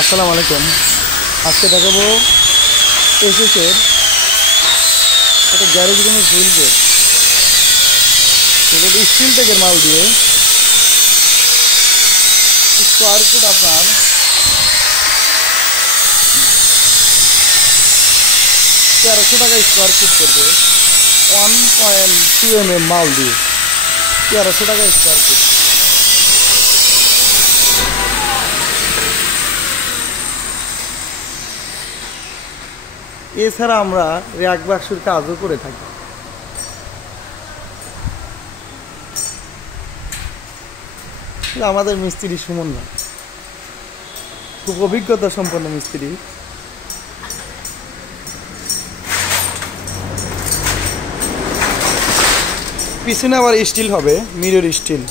আসসালামু আলাইকুম। আজকে দেখাবো এসএসের একটা গ্যারেজ রুমের হুইল গেট। সেটা স্টিল টেকের মাল দিয়ে স্কোয়ার ফুট আপনার 1300 টাকা স্কোয়ার ফুট করবে। 1.2 mm মাল দিয়ে 1300 টাকা স্কোয়ার ফুট। এছাড়া আমরা র্যাক বাক্সের কাজও করে থাকি। আমাদের মিস্ত্রি সুমন না, খুব অভিজ্ঞতা সম্পন্ন মিস্ত্রি। পিছনে আবার স্টিল হবে, মিরর স্টিল।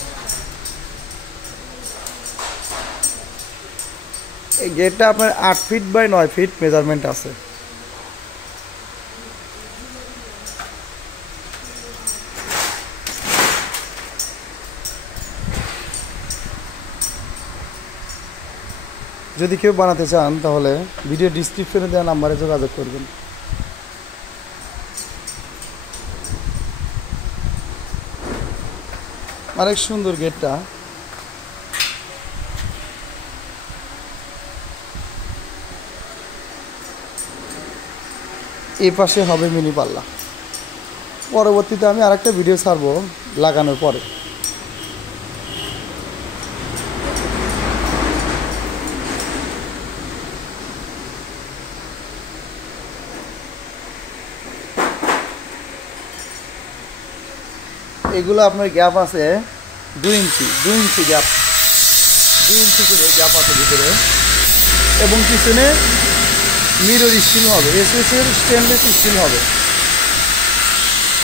এই গেটটা আপনার 8 ফিট বাই 9 ফিট মেজারমেন্ট আছে। যদি কেউ বানাতে চান তাহলে ভিডিও ডিসক্রিপশনে দেওয়া নাম্বারে যোগাযোগ করবেন। অনেক সুন্দর গেটটা। এই পাশে হবে মিনি পাল্লা। পরবর্তীতে আমি আরেকটা ভিডিও ছাড়বো লাগানোর পরে। এগুলো আপনার গ্যাপ আছে 2 ইঞ্চি, 2 ইঞ্চি গ্যাপ, 2 ইঞ্চি করে গ্যাপ আছে ভিতরে। এবং পিছনে মিরর স্টিল হবে, এসএসের স্টেনলেস স্টিল হবে।